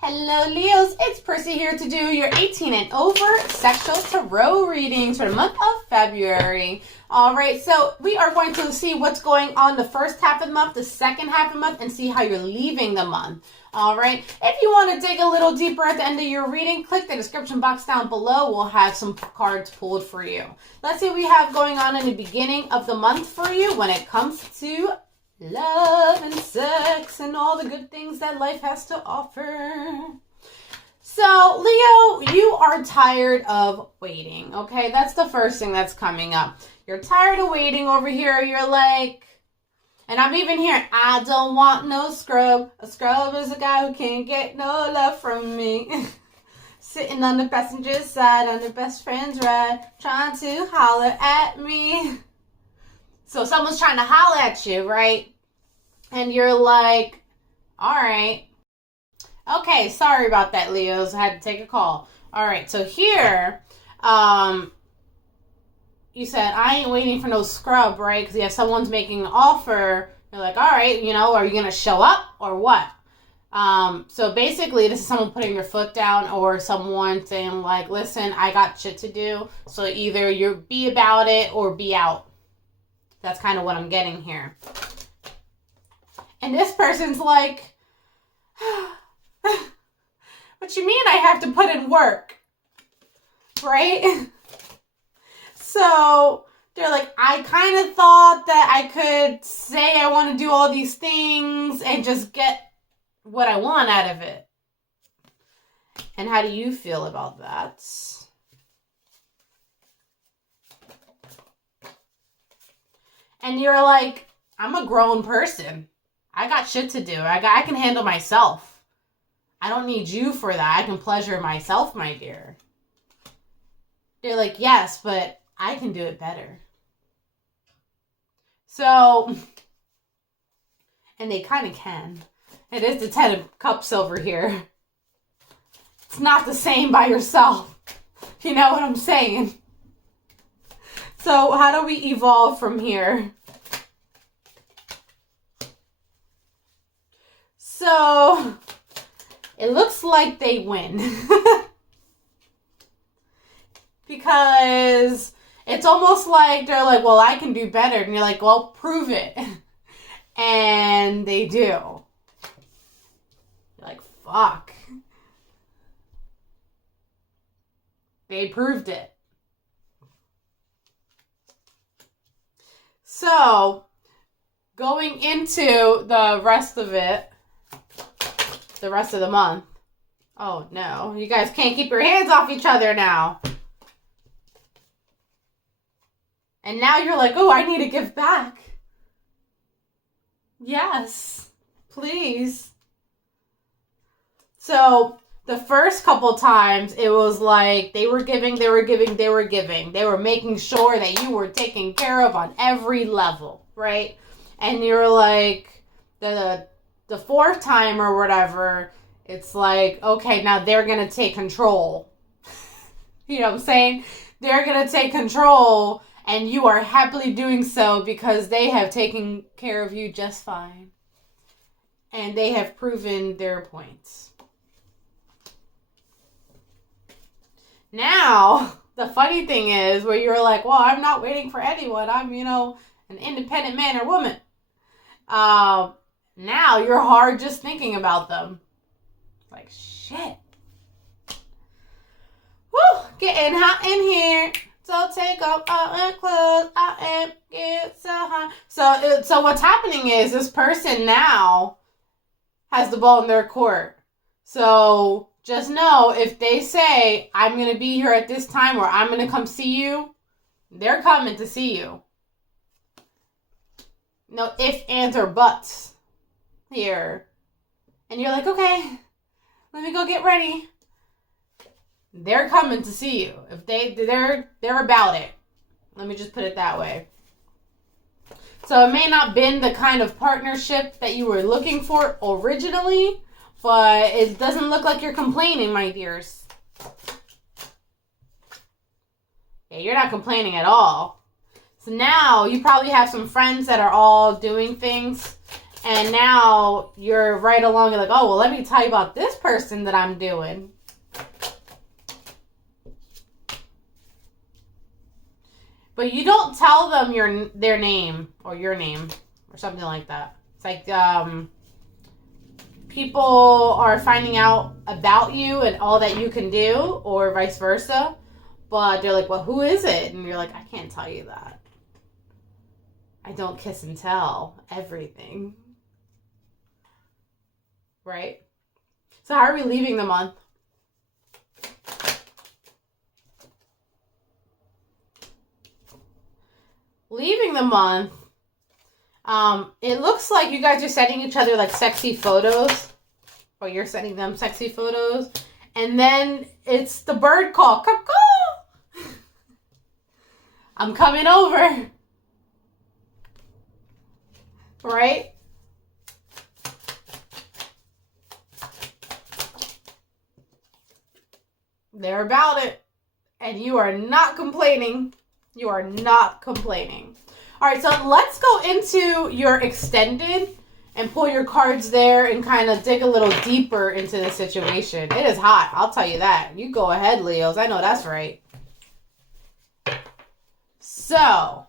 Hello Leos, it's Priscy here to do your 18 and over sexual tarot readings for the month of February. Alright, so we are going to see what's going on the first half of the month, the second half of the month, and see how you're leaving the month. Alright, if you want to dig a little deeper at the end of your reading, click the description box down below. We'll have some cards pulled for you. Let's see what we have going on in the beginning of the month for you when it comes to love and sex and all the good things that life has to offer. So, Leo, you are tired of waiting, okay? That's the first thing that's coming up. You're tired of waiting over here. You're like, and I'm even hearing, I don't want no scrub. A scrub is a guy who can't get no love from me. Sitting on the passenger side on the best friend's ride, trying to holler at me. So someone's trying to holler at you, right? And you're like, all right. Okay, sorry about that, Leos. I had to take a call. All right, so here, you said, I ain't waiting for no scrub, right? Because if someone's making an offer, you're like, all right, are you going to show up or what? So basically, this is someone putting their foot down or someone saying like, listen, I got shit to do. So either you be about it or be out. That's kind of what I'm getting here. And this person's like, what you mean I have to put in work? Right? So they're like, I kind of thought that I could say I want to do all these things and just get what I want out of it. And how do you feel about that? And you're like, I'm a grown person. I got shit to do. I can handle myself. I don't need you for that. I can pleasure myself, my dear. They're like, yes, but I can do it better. So, and they kind of can. It is the 10 of Cups over here. It's not the same by yourself. You know what I'm saying? So how do we evolve from here? So it looks like they win. Because it's almost like they're like, well, I can do better. And you're like, well, prove it. And they do. You're like, fuck. They proved it. So, going into the rest of it, the rest of the month. Oh no, you guys can't keep your hands off each other now. And now you're like, oh, I need to give back. Yes, please. So the first couple times, it was like they were giving. They were making sure that you were taken care of on every level, right? And you're like, the fourth time or whatever, it's like, okay, now they're going to take control. You know what I'm saying? They're going to take control, and you are happily doing so because they have taken care of you just fine. And they have proven their points. Now, the funny thing is where you're like, well, I'm not waiting for anyone. I'm, an independent man or woman. Now you're hard just thinking about them. Like, shit. Woo! Getting hot in here. So take off all your clothes. I am getting so hot. So what's happening is this person now has the ball in their court. So just know if they say, I'm going to be here at this time or I'm going to come see you, they're coming to see you. No ifs, ands, or buts here. And you're like, okay, let me go get ready. They're coming to see you. If they're about it. Let me just put it that way. So it may not been the kind of partnership that you were looking for originally, but it doesn't look like you're complaining, my dears. Yeah, you're not complaining at all. So now you probably have some friends that are all doing things And now you're right along and like, oh, well, let me tell you about this person that I'm doing. But you don't tell them their name or your name or something like that. It's like people are finding out about you and all that you can do, or vice versa. But they're like, well, who is it? And you're like, I can't tell you that. I don't kiss and tell everything. Right? So how are we leaving the month? Leaving the month, it looks like you guys are sending each other like sexy photos. Or you're sending them sexy photos. And then it's the bird call. Cuckoo! I'm coming over. Right? They're about it. And you are not complaining. You are not complaining. All right, so let's go into your extended and pull your cards there and kind of dig a little deeper into the situation. It is hot. I'll tell you that. You go ahead, Leos. I know that's right. So,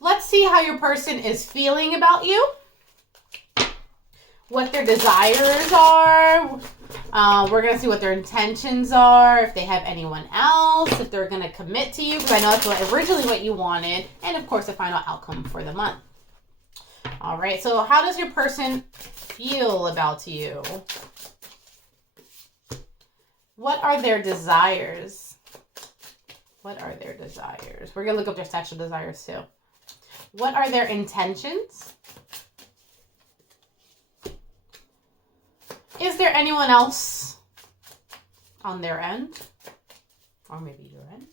let's see how your person is feeling about you. What their desires are. We're going to see what their intentions are, if they have anyone else, if they're going to commit to you, because I know that's originally what you wanted, and of course the final outcome for the month. All right, so how does your person feel about you? What are their desires? What are their desires? We're going to look up their sexual desires too. What are their intentions? Is there anyone else on their end? Or maybe your end?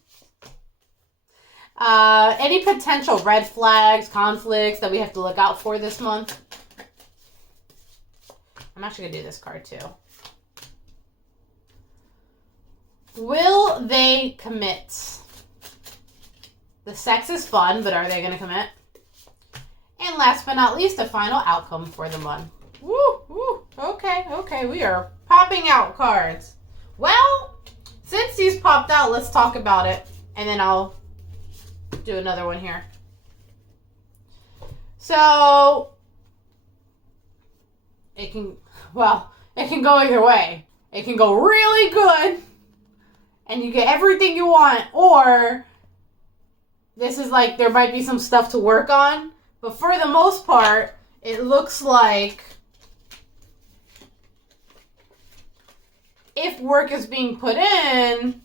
Any potential red flags, conflicts that we have to look out for this month? I'm actually going to do this card too. Will they commit? The sex is fun, but are they going to commit? And last but not least, the final outcome for the month. Woo, woo. Okay. We are popping out cards. Well, since these popped out, let's talk about it. And then I'll do another one here. So, it can go either way. It can go really good, and you get everything you want, or this is like there might be some stuff to work on. But for the most part, it looks like if work is being put in,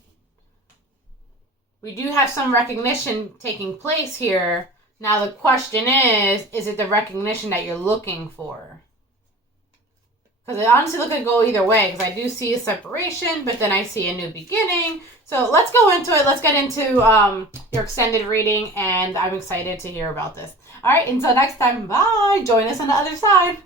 we do have some recognition taking place here. Now the question is it the recognition that you're looking for? Because it honestly looks like go either way, because I do see a separation, but then I see a new beginning. So let's go into it. Let's get into your extended reading, and I'm excited to hear about this. All right, until next time, bye. Join us on the other side.